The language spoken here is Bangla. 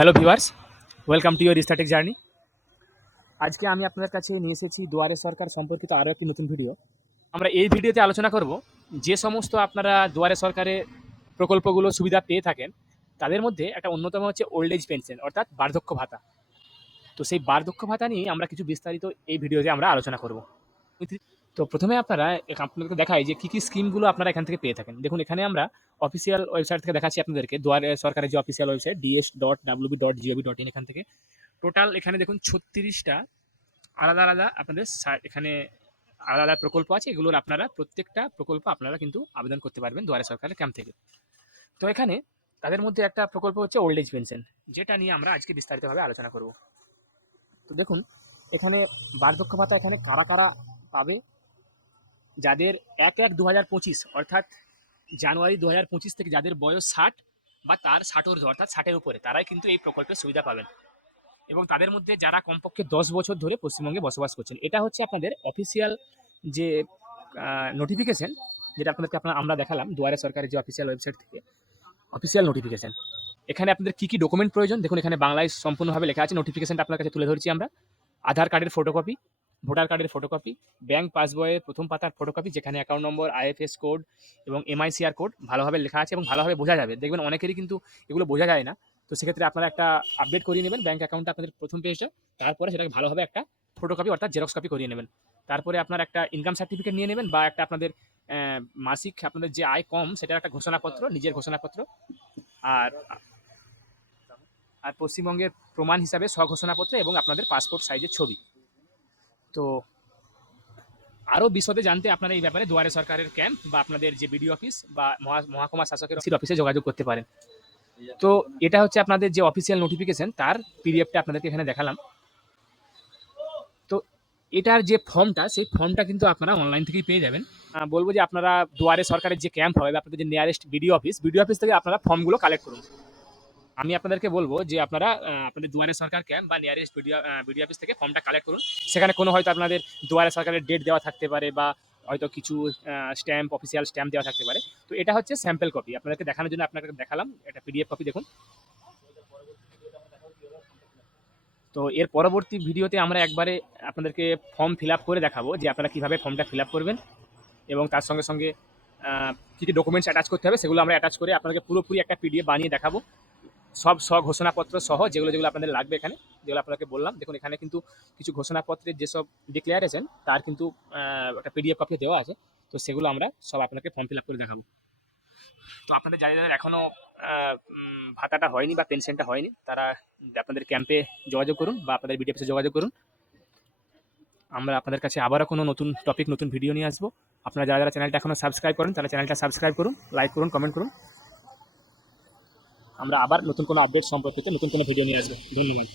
Hello viewers, welcome to your static journey. আজকে আমি আপনাদের কাছে নিয়ে এসেছি দুয়ারে সরকার সম্পর্কিত আরও একটি নতুন ভিডিও। আমরা এই ভিডিওতে আলোচনা করব যে সমস্ত আপনারা দুয়ারে সরকারের প্রকল্পগুলো সুবিধা পেয়ে থাকেন, তাদের মধ্যে একটা অন্যতম হচ্ছে ওল্ড এজ পেনশন অর্থাৎ বার্ধক্য ভাতা। তো সেই বার্ধক্য ভাতা নিয়ে আমরা কিছু বিস্তারিত এই ভিডিওতে আমরা আলোচনা করব। তো প্রথমে আপনাদেরকে দেখাই যে কী কী স্কিমগুলো আপনারা এখান থেকে পেয়ে থাকেন। দেখুন, এখানে আমরা অফিসিয়াল ওয়েবসাইট থেকে দেখাচ্ছি আপনাদেরকে, দুয়ারে সরকারের যে অফিসিয়াল ওয়েবসাইট ds.wb.gov.in, এখান থেকে টোটাল এখানে দেখুন 36টা আলাদা আলাদা আপনাদের এখানে আলাদা আলাদা প্রকল্প আছে। এগুলোর আপনারা প্রত্যেকটা প্রকল্প আপনারা কিন্তু আবেদন করতে পারবেন দুয়ারে সরকারের ক্যাম্প থেকে। তো এখানে তাদের মধ্যে একটা প্রকল্প হচ্ছে ওল্ড এজ পেনশন, যেটা নিয়ে আমরা আজকে বিস্তারিতভাবে আলোচনা করব। তো দেখুন, এখানে বার্ধক্য ভাতা এখানে কারা কারা পাবে। যাদের 1/1/2025 অর্থাৎ জানুয়ারি 2025 থেকে যাদের বয়স 60 বা তার 60 অর্থাৎ 60-এর উপরে, তারাই কিন্তু এই প্রকল্পের সুবিধা পাবেন। এবং তাদের মধ্যে যারা কমপক্ষে 10 বছর ধরে পশ্চিমবঙ্গে বসবাস করছেন। এটা হচ্ছে আপনাদের অফিসিয়াল যে নোটিফিকেশন, যেটা আমরা দেখালাম দুয়ারে সরকারের যে অফিসিয়াল ওয়েবসাইট থেকে অফিসিয়াল নোটিফিকেশন। এখানে আপনাদের কী কী ডকুমেন্ট প্রয়োজন দেখুন, এখানে বাংলায় সম্পূর্ণভাবে লেখা আছে। নোটিফিকেশনটা আপনার কাছে তুলে ধরছি আমরা। আধার কার্ডের ফটোকপি, ভোটার কার্ডের ফটোকপি, ব্যাংক পাসবইয়ের প্রথম পাতার ফটোকপি, যেখানে অ্যাকাউন্ট নম্বর, আইএফএস কোড এবং এমআইসিআর কোড ভালোভাবে লেখা আছে এবং ভালোভাবে বোঝা যাবে। দেখবেন অনেকেরই কিন্তু এগুলো বোঝা যায় না। তো সেক্ষেত্রে আপনারা একটা আপডেট করিয়ে নেবেন ব্যাংক অ্যাকাউন্টটা আপনাদের প্রথম পেজটা। তারপরে সেটাকে ভালোভাবে একটা ফটোকপি অর্থাৎ জেরক্স কপি করিয়ে নেবেন। তারপরে আপনার একটা ইনকাম সার্টিফিকেট নিয়ে নেবেন বা একটা আপনাদের মাসিক আপনাদের যে আয় কম সেটার একটা ঘোষণাপত্র, নিজের ঘোষণাপত্র। আর আর পশ্চিমবঙ্গের প্রমাণ হিসাবে স্বঘোষণাপত্র এবং আপনাদের পাসপোর্ট সাইজের ছবি। তো আরও বিশদে জানতে আপনারা এই ব্যাপারে দুয়ারে সরকারের ক্যাম্প বা আপনাদের যে বিডিও অফিস বা মহকুমা শাসকের অফিসে যোগাযোগ করতে পারেন। তো এটা হচ্ছে আপনাদের যে অফিসিয়াল নোটিফিকেশন, তার পিডিএফটা আপনাদেরকে এখানে দেখালাম। তো এটার যে ফর্মটা, সেই ফর্মটা কিন্তু আপনারা অনলাইন থেকেই পেয়ে যাবেন। বলবো যে আপনারা দুয়ারে সরকারের যে ক্যাম্প হবে, আপনাদের যে নিয়ারেস্ট বিডিও অফিস থেকে আপনারা ফর্মগুলো কালেক্ট করুন। আমি আপনাদেরকে বলবো যে আপনারা আপনাদের দুয়ারে সরকার ক্যাম্প বা নিয়ারেস্ট বিডিও অফিস থেকে ফর্মটা কালেক্ট করুন। সেখানে কোনো হয়তো আপনাদের দুয়ারে সরকারের ডেট দেওয়া থাকতে পারে বা হয়তো কিছু অফিসিয়াল স্ট্যাম্প দেওয়া থাকতে পারে। তো এটা হচ্ছে স্যাম্পল কপি, আপনাদেরকে দেখানোর জন্য আপনাকে দেখালাম। এটা পিডিএফ কপি দেখুন। তো এর পরবর্তী ভিডিওতে আমরা একবারে আপনাদেরকে ফর্ম ফিল আপ করে দেখাবো যে আপনারা কীভাবে ফর্মটা ফিল আপ করবেন এবং তার সঙ্গে সঙ্গে কী কী ডকুমেন্টস অ্যাটাচ করতে হবে সেগুলো আমরা অ্যাটাচ করে আপনাদেরকে পুরোপুরি একটা পিডিএফ বানিয়ে দেখাবো, সব ঘোষণাপত্র সহ যেগুলো যেগুলো আপনাদের লাগবে। এখানে যেগুলো আপনাকে বললাম, দেখুন এখানে কিন্তু কিছু ঘোষণাপত্রের যেসব ডিক্লেয়ারেশন, তার কিন্তু একটা পিডিএফ কপি দেওয়া আছে। তো সেগুলো আমরা সব আপনাকে ফর্ম ফিল আপ করে দেখাবো। তো আপনাদের যাদের এখনও ভাতাটা হয়নি বা পেনশনটা হয়নি, তারা আপনাদের ক্যাম্পে যোগাযোগ করুন বা আপনাদের বিডিও অফিসে যোগাযোগ করুন। আমরা আপনাদের কাছে আবারও কোনো নতুন টপিক, নতুন ভিডিও নিয়ে আসবো। আপনারা যারা যারা চ্যানেলটা এখনও সাবস্ক্রাইব করেন, তারা চ্যানেলটা সাবস্ক্রাইব করুন, লাইক করুন, কমেন্ট করুন। আমরা আবার নতুন কোনো আপডেট সম্পর্কিত নতুন কোনো ভিডিও নিয়ে আসবো। ধন্যবাদ।